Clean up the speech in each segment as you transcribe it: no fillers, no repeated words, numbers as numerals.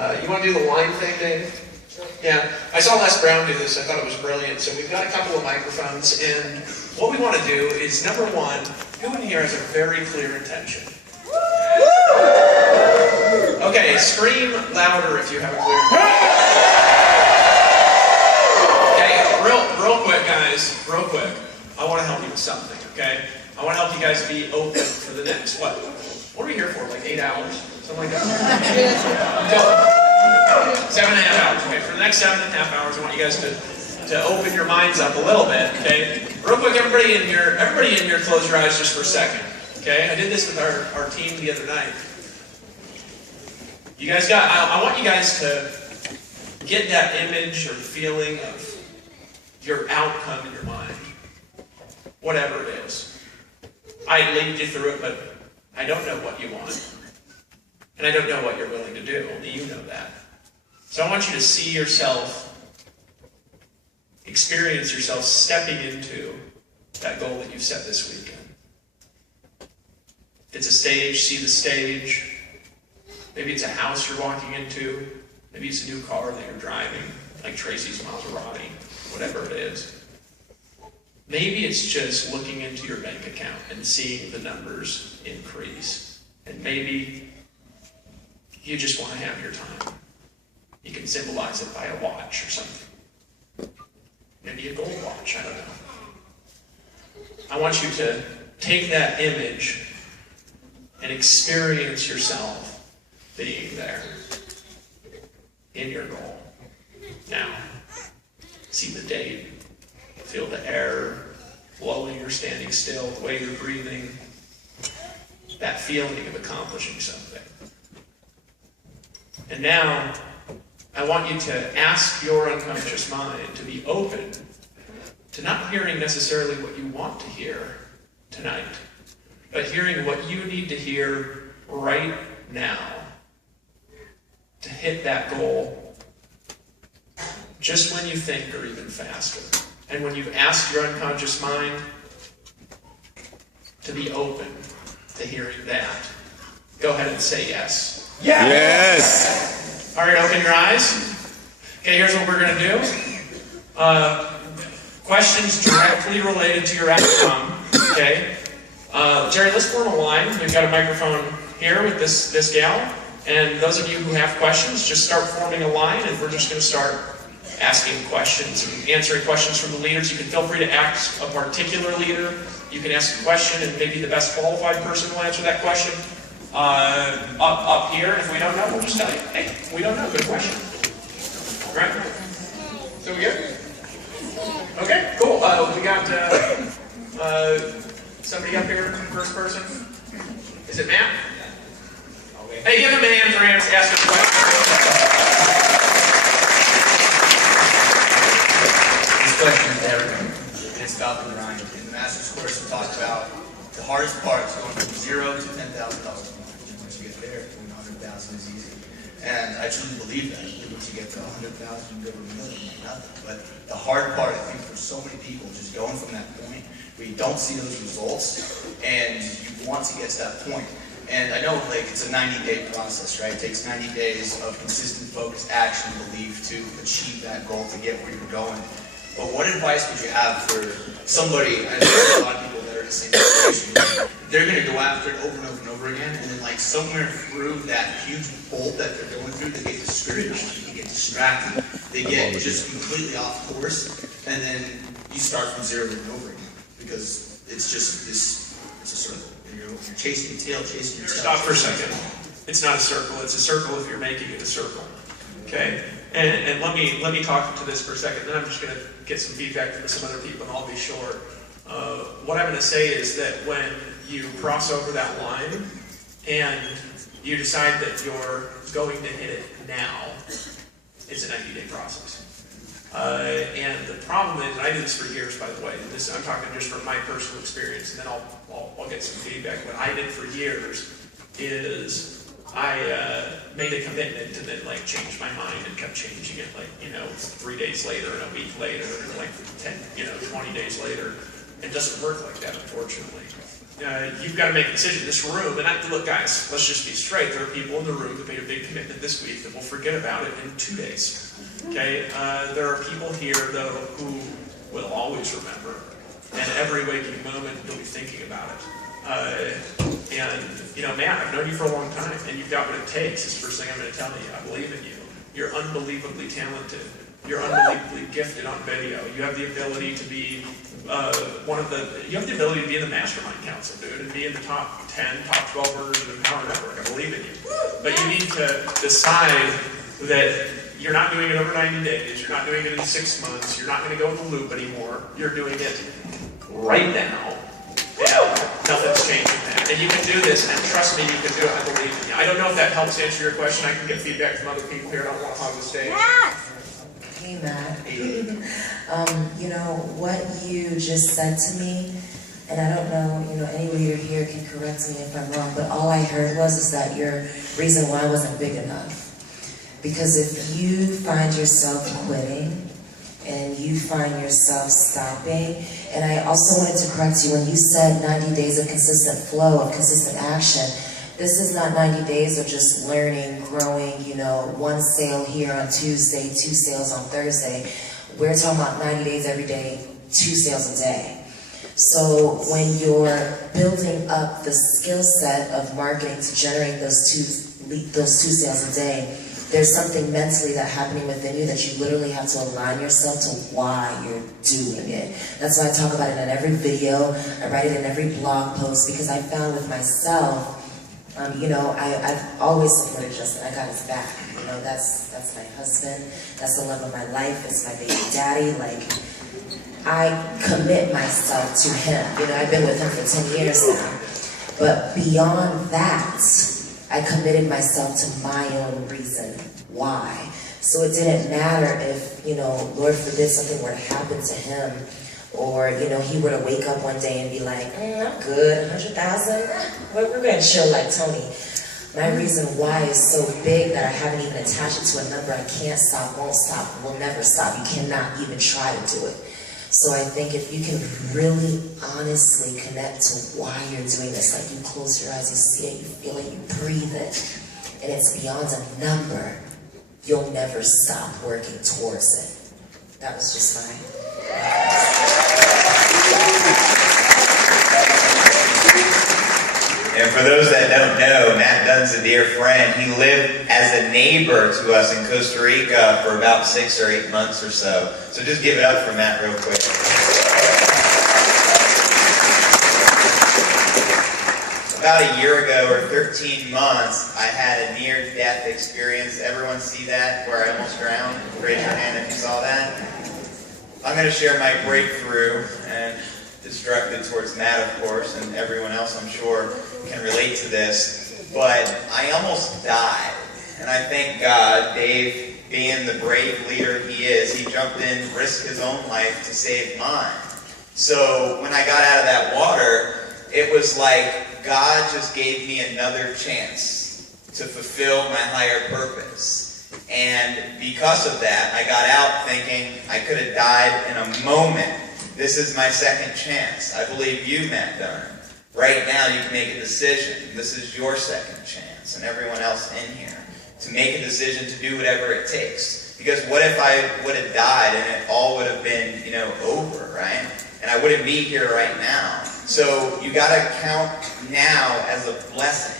You want to do the line thing, Dave? Yeah, I saw Les Brown do this. I thought it was brilliant. So we've got a couple of microphones, and what we want to do is, number one, who in here has a very clear intention? Okay, scream louder if you have a clear intention. Okay, real quick, guys, real quick. I want to help you with something, okay? I want to help you guys be open for the next, what are we here for, like 8 hours? Something like that? 7.5 hours, okay? For the next 7.5 hours, I want you guys to open your minds up a little bit, okay? Real quick, everybody in here, close your eyes just for a second, okay? I did this with our team the other night. You guys I want you guys to get that image or feeling of your outcome in your mind, whatever it is. I lead you through it, but I don't know what you want. And I don't know what you're willing to do. Only you know that. So I want you to see yourself, experience yourself stepping into that goal that you've set this weekend. If it's a stage, see the stage. Maybe it's a house you're walking into. Maybe it's a new car that you're driving, like Tracy's Maserati, whatever it is. Maybe it's just looking into your bank account and seeing the numbers increase. And maybe you just want to have your time. You can symbolize it by a watch or something. Maybe a gold watch, I don't know. I want you to take that image and experience yourself being there in your goal. Now, see the date. Feel the air flowing or standing still, the way you're breathing, that feeling of accomplishing something. And now, I want you to ask your unconscious mind to be open to not hearing necessarily what you want to hear tonight, but hearing what you need to hear right now to hit that goal just when you think or even faster. And when you've asked your unconscious mind to be open to hearing that, go ahead and say yes. Yes! Yes! All right, open your eyes. Okay, here's what we're going to do. Questions directly related to your outcome. Okay? Jerry, let's form a line. We've got a microphone here with this gal. And those of you who have questions, just start forming a line, and we're just going to start asking questions and answering questions from the leaders. You can feel free to ask a particular leader. You can ask a question, and maybe the best qualified person will answer that question. Up here, if we don't know, we'll just tell you, hey, we don't know, good question. Right? So we good? Okay, cool. We got somebody up here, first person. Is it Matt? Hey, give him a hand for asking a question. This question is everything. And it's about the grind. In the master's course, we talked about the hardest part is going from $0 to $10,000 a month. Once you get there, doing $100,000 is easy. And I truly believe that. Once you get to $100,000, you go to $1 million, like nothing. But the hard part, I think, for so many people, just going from that point where you don't see those results, and you want to get to that point. And I know, like, it's a 90-day process, right? It takes 90 days of consistent, focused action, belief to achieve that goal, to get where you're going. But what advice would you have for somebody, I know a lot of people that are in the same situation, they're going to go after it over and over and over again, and then, like, somewhere through that huge bolt that they're going through, they get discouraged, they get distracted, they get just completely off course, and then you start from zero over again, because it's just this, it's a circle. You're chasing your tail, chasing your tail. Stop for a second. It's not a circle. It's a circle if you're making it a circle. Okay? And let me talk to this for a second. Then I'm just going to get some feedback from some other people, and I'll be short. What I'm going to say is that when you cross over that line and you decide that you're going to hit it now, it's a 90-day process. And the problem is, I did this for years, by the way. I'm talking just from my personal experience, and then I'll get some feedback. What I did for years is I made a commitment to then like change my mind and kept changing it, like 3 days later and a week later, and like 20 days later. It doesn't work like that, unfortunately. You've got to make a decision. This room, and look, guys, let's just be straight. There are people in the room that made a big commitment this this week that will forget about it in 2 days. Okay? There are people here, though, who will always remember. And every waking moment, you'll be thinking about it. And, you know, Matt, I've known you for a long time, and you've got what it takes. Is the first thing I'm going to tell you. I believe in you. You're unbelievably talented. You're unbelievably gifted on video. You have the ability to be you have the ability to be in the mastermind council, dude, and be in the top 10, top 12 earners of the Power Network. I believe in you. But you need to decide that you're not doing it over 90 days. You're not doing it in 6 months. You're not going to go in the loop anymore. You're doing it right now. And nothing's changing that. And you can do this, and trust me, you can do it. I believe in you. I don't know if that helps answer your question. I can get feedback from other people here. I don't want to hog the stage. Yes! Hey, Matt. You know, what you just said to me, and I don't know, you know, any leader here can correct me if I'm wrong, but all I heard is that your reason why wasn't big enough. Because if you find yourself quitting, and you find yourself stopping, and I also wanted to correct you when you said 90 days of consistent flow, of consistent action. This is not 90 days of just learning, growing, you know, 1 sale here on Tuesday, 2 sales on Thursday. We're talking about 90 days every day, 2 sales a day. So when you're building up the skill set of marketing to generate those two sales a day, there's something mentally that's happening within you that you literally have to align yourself to why you're doing it. That's why I talk about it in every video, I write it in every blog post, because I found with myself, you know, I've always supported Justin. I got his back. You know, that's my husband. That's the love of my life. It's my baby daddy. Like, I commit myself to him. You know, I've been with him for 10 years now. But beyond that, I committed myself to my own reason why. So it didn't matter if, you know, Lord forbid something were to happen to him, or, you know, he were to wake up one day and be like, I'm good, 100,000, we're going to chill like Tony. My reason why is so big that I haven't even attached it to a number. I can't stop, won't stop, will never stop. You cannot even try to do it. So I think if you can really honestly connect to why you're doing this, like you close your eyes, you see it, you feel it, you breathe it, and it's beyond a number, you'll never stop working towards it. That was just mine. And for those that don't know, Matt Dunn's a dear friend. He lived as a neighbor to us in Costa Rica for about 6 or 8 months or so. So just give it up for Matt real quick. About a year ago, or 13 months, I had a near-death experience. Everyone see that, where I almost drowned? Raise your hand if you saw that. I'm going to share my breakthrough, and it's directed towards Matt, of course, and everyone else, I'm sure, can relate to this. But I almost died, and I thank God, Dave, being the brave leader he is, he jumped in, risked his own life to save mine. So when I got out of that water, it was like God just gave me another chance to fulfill my higher purpose. And because of that, I got out thinking I could have died in a moment. This is my second chance. I believe you, Matt Dunn. Right now, you can make a decision. This is your second chance, and everyone else in here, to make a decision to do whatever it takes. Because what if I would have died and it all would have been, you know, over, right? And I wouldn't be here right now. So you got to count now as a blessing.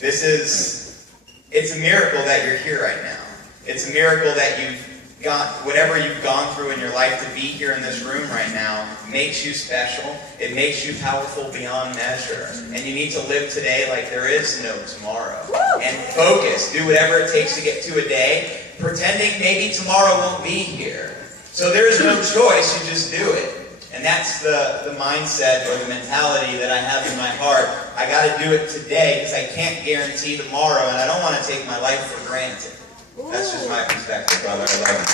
It's a miracle that you're here right now. It's a miracle that you've got, whatever you've gone through in your life, to be here in this room right now makes you special. It makes you powerful beyond measure. And you need to live today like there is no tomorrow. And focus. Do whatever it takes to get to a day, pretending maybe tomorrow won't be here. So there is no choice. You just do it. And that's the mindset or the mentality that I have in my heart. I got to do it today because I can't guarantee tomorrow, and I don't want to take my life for granted. That's just my perspective, brother. I love you.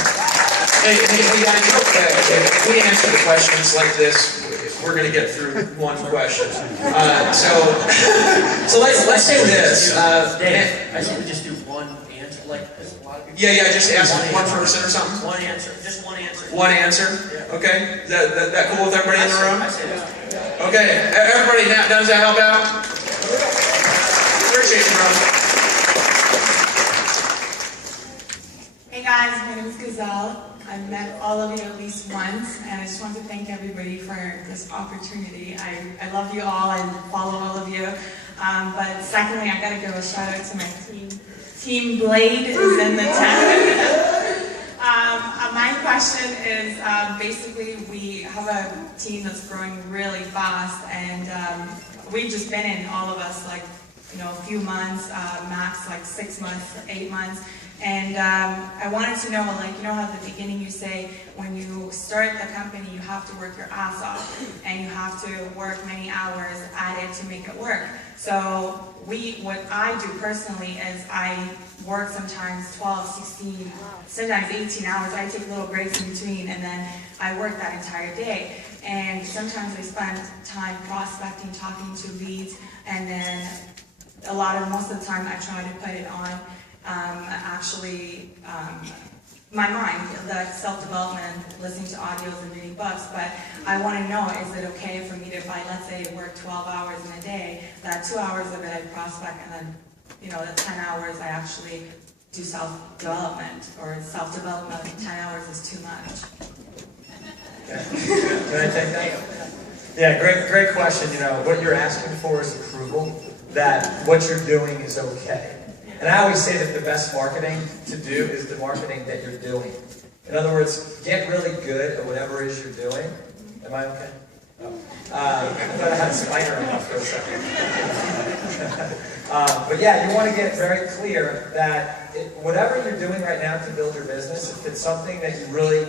Hey guys, if we answer the questions like this, we're going to get through one question. So let's do this. Dave, I think we just do one answer, like a lot of people. Yeah, just ask one person or something. One answer, just one answer. One answer? Yeah. Okay. That cool with everybody in the room? I say that. Okay. Everybody, does that help out? Appreciate you, bro. Ms. Gazelle. I've met all of you at least once, and I just want to thank everybody for this opportunity. I love you all, I follow all of you. But secondly, I gotta give a shout out to my team. Team Blade is in the town. My question is, basically we have a team that's growing really fast, and we've just been in, all of us, like, a few months, max like 6 months, 8 months. And I wanted to know, like, how at the beginning you say when you start the company, you have to work your ass off and you have to work many hours at it to make it work. So what I do personally is I work sometimes 12, 16, sometimes 18 hours. I take little breaks in between, and then I work that entire day. And sometimes I spend time prospecting, talking to leads, and then most of the time I try to put it on my mind, the self-development, listening to audios and reading books, but I want to know, is it okay for me to, if I, let's say, work 12 hours in a day, that 2 hours of it I prospect, and then, the 10 hours I actually do self-development, or self-development, 10 hours is too much. Can I take that? Yeah, great question. What you're asking for is approval that what you're doing is okay. And I always say that the best marketing to do is the marketing that you're doing. In other words, get really good at whatever it is you're doing. Am I okay? Oh. I thought I had a spider in my for a second. But yeah, you want to get very clear that whatever you're doing right now to build your business, if it's something that you really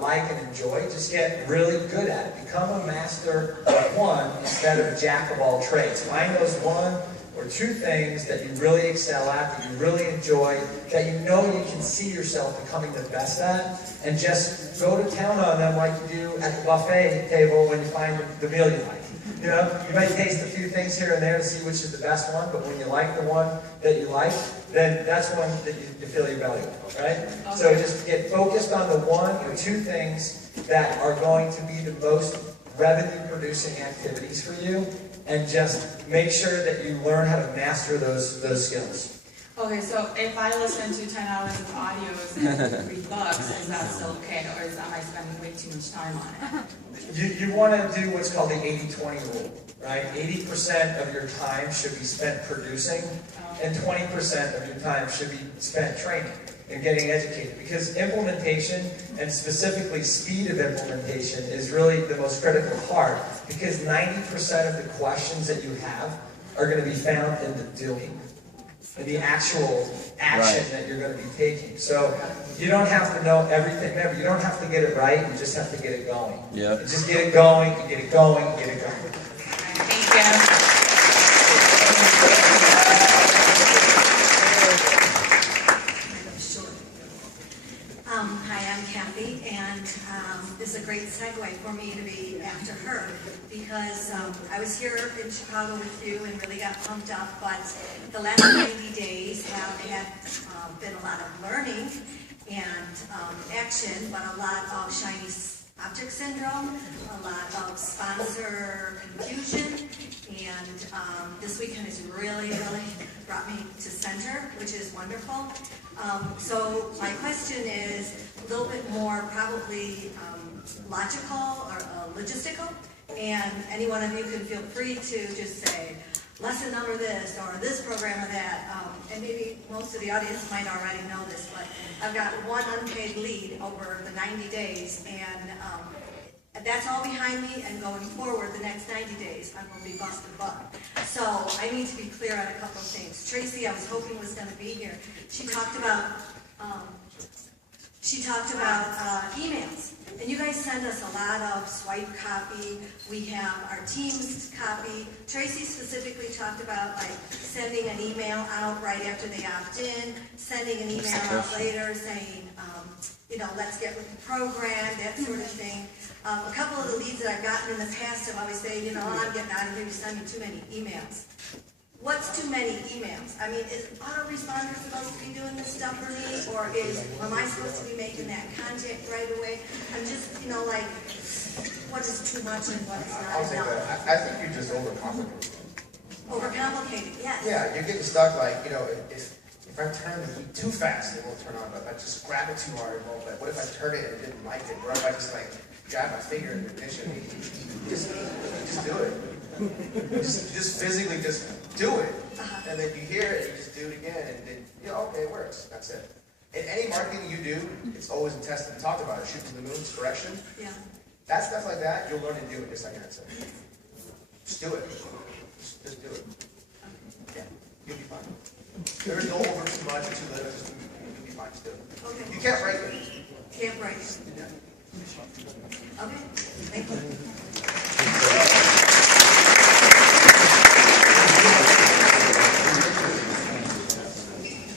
like and enjoy, just get really good at it. Become a master of one instead of a jack of all trades. Find those one or two things that you really excel at, that you really enjoy, that you know you can see yourself becoming the best at, and just go to town on them like you do at the buffet table when you find the meal you like. You might taste a few things here and there to see which is the best one, but when you like the one that you like, then that's one that you feel you're valuable, right? Okay. So just get focused on the one or two things that are going to be the most revenue-producing activities for you, and just make sure that you learn how to master those skills. Okay, so if I listen to 10 hours of audios and read books, is that still okay, or am I spending way too much time on it? You want to do what's called the 80-20 rule, right? 80% of your time should be spent producing, and 20% of your time should be spent training and getting educated. Because implementation, and specifically speed of implementation, is really the most critical part, because 90% of the questions that you have are going to be found in the doing, in the actual action that you're going to be taking. So you don't have to know everything. Remember, you don't have to get it right, you just have to get it going. Yeah. And just get it going, and get it going, and get it going. Thank you. Hi, I'm Kathy, and this is a great segue for me to be after her, because I was here in Chicago with you and really got pumped up, but the last 90 days have been a lot of learning and action, but a lot of shiny object syndrome, a lot of sponsor confusion, and this weekend has really brought me to center, which is wonderful. So my question is a little bit more probably logical or logistical, and any one of you can feel free to just say, lesson number this, or this program or that, and maybe most of the audience might already know this, but I've got one unpaid lead over the 90 days, and that's all behind me, and going forward the next 90 days, I will be busted butt. So I need to be clear on a couple of things. Tracy, I was hoping was going to be here. She talked about emails. And you guys send us a lot of swipe copy. We have our team's copy. Tracy specifically talked about like sending an email out right after they opt in, sending an email out later saying, let's get with the program, that sort of thing. A couple of the leads that I've gotten in the past have always said, I'm getting out of here, you send me too many emails. What's too many emails? I mean, is autoresponder supposed to be doing this stuff for me, or am I supposed to be making that contact right away? I'm just, what is too much and what is not enough? I think you just overcomplicate it. Overcomplicated, yes. Yeah, you're getting stuck if If I turn the heat too fast, it won't turn on. But if I just grab it too hard, it won't. But what if I turn it and it didn't like it? Or if I just like grab my finger in the ignition, just do it. Just physically just do it. And then you hear it, and you just do it again, and then, you know, okay, it works. That's it. In any marketing you do, it's always tested and talked about it. Shoot from the moon, correction. Yeah. That stuff like that, you'll learn to do it just like Aaron said. Just do it. Just do it. Yeah, you'll be fine. There's no over too much or too little. Just you'll be fine. Just do it. Okay. You can't break it. Can't break it. Yeah. Okay, thank you.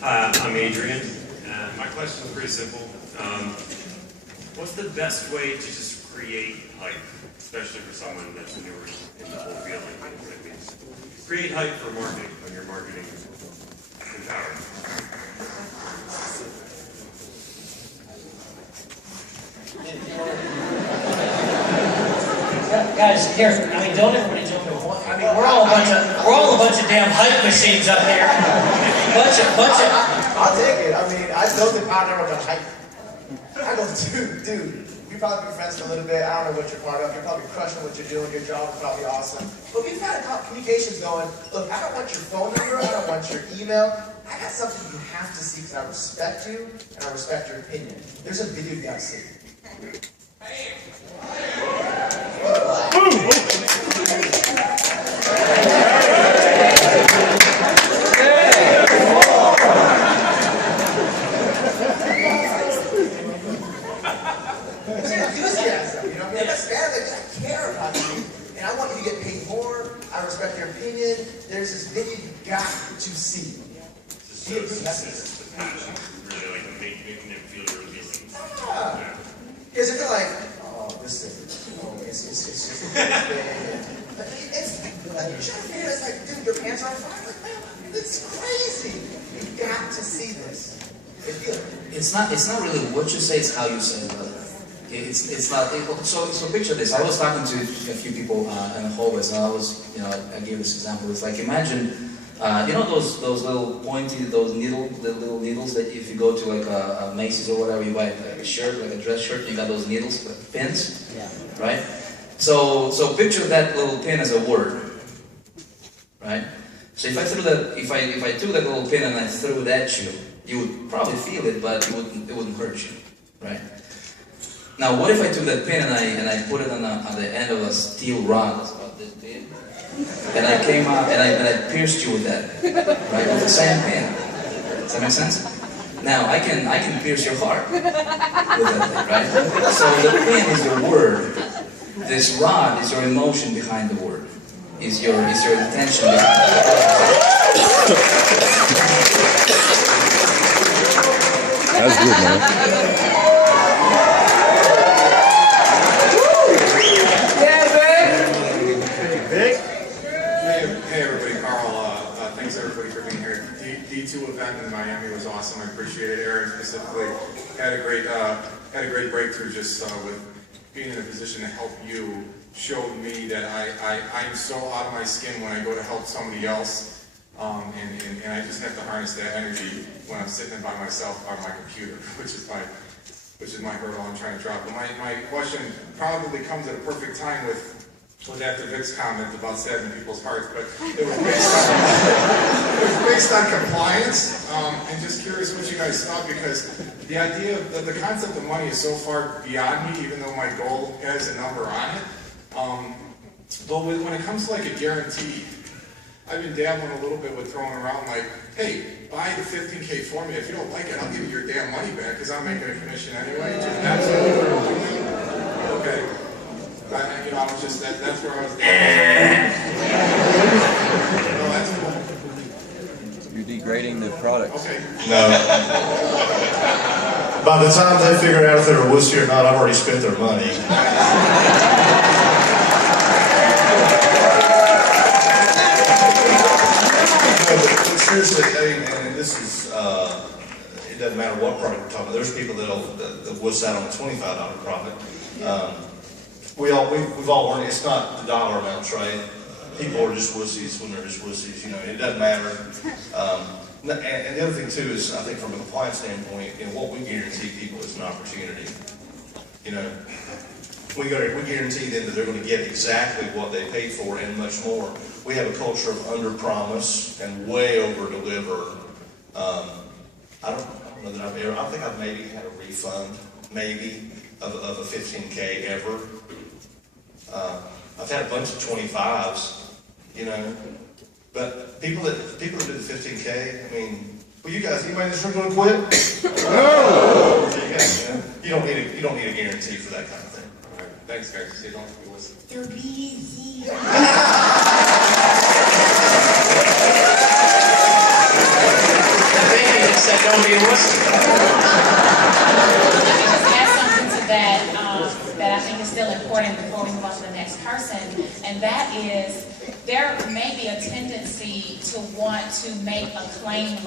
I'm Adrian. My question is pretty simple. What's the best way to just create hype, especially for someone that's newer in the whole field? Like what it means. Create hype for marketing when you're marketing empowered. Guys, here, I mean, don't everybody jump in. I mean, we're all a bunch of damn hype machines up here. Bunch of. I'll take it. I mean, I don't think I've never done hype. I go, dude, we probably be friends for a little bit. I don't know what you're part of. You're probably crushing what you're doing. Your job is probably awesome. But we've had communications going, look, I don't want your phone number. I don't want your email. I got something you have to see because I respect you and I respect your opinion. There's a video you got to see. Enthusiasm, you know what I mean? That's bad. I care about you, and I want you to get paid more. I respect your opinion. There's this video you got to see. So it's the passion, really like making them feel your feelings. Yeah. Because if you're like, oh, this is, oh, it's just a it's like you're trying to figure it. It's like, dude, your pants are on fire. Like, man, it's crazy. You got to see this. It's not really what you say, it's how you say it. It's not. So picture this. I was talking to a few people in the hallways, and I gave this example. It's like imagine, those little pointy, those little needles that if you go to like a Macy's or whatever, you buy a shirt, like a dress shirt, and you got those needles, like pins, right? So picture that little pin as a word, right? So if I threw that, if I took that little pin and I threw it at you, you would probably feel it, but it wouldn't hurt you, right? Now, what if I took that pin and I put it on the end of a steel rod that's about this big, and I came up and I pierced you with that, right? With the same pin. Does that make sense? Now I can pierce your heart with that thing, right? So the pin is your word. This rod is your emotion behind the word. Is your intention behind the word. That's good, man. Hey everybody, Carl. Thanks everybody for being here. D2 event in Miami was awesome. I appreciate it. Aaron specifically had a great breakthrough just with being in a position to help you. Showed me that I'm so out of my skin when I go to help somebody else, and I just have to harness that energy when I'm sitting by myself on my computer, which is my hurdle I'm trying to drop. But my question probably comes at a perfect time with after Vic's comment about saving people's hearts, but it was based on compliance, and just curious what you guys thought, because the idea of the concept of money is so far beyond me, even though my goal has a number on it. But when it comes to like a guarantee, I've been dabbling a little bit with throwing around like, hey, buy the 15K for me. If you don't like it, I'll give you your damn money back because I'm making a commission anyway. Just absolutely. Okay. I was just, that's where I was. No, that's cool. You're degrading the product. Okay. No. By the time they figure out if they're a wussy or not, I've already spent their money. But seriously, I mean, and this is, it doesn't matter what product we're talking about. There's people that'll wuss out on a $25 profit. We've all learned it's not the dollar amounts, right? People are just wussies when they're just wussies. You know, it doesn't matter. And the other thing too is, I think from a compliance standpoint, what we guarantee people is an opportunity. We guarantee them that they're going to get exactly what they paid for and much more. We have a culture of under-promise and way over-deliver. I don't know that I think I've maybe had a refund, maybe, of a 15K ever. I've had a bunch of 25s, but people that do the 15K, I mean, well, you guys, anybody in this room going to quit? No. You don't need a guarantee for that kind of thing. All right. Thanks, guys. See you don't have to listen. Don't be easy. Said, don't be a wussy. Let me just add something to that that I think is still important before we move on to the next person, and that is there may be a tendency to want to make a claim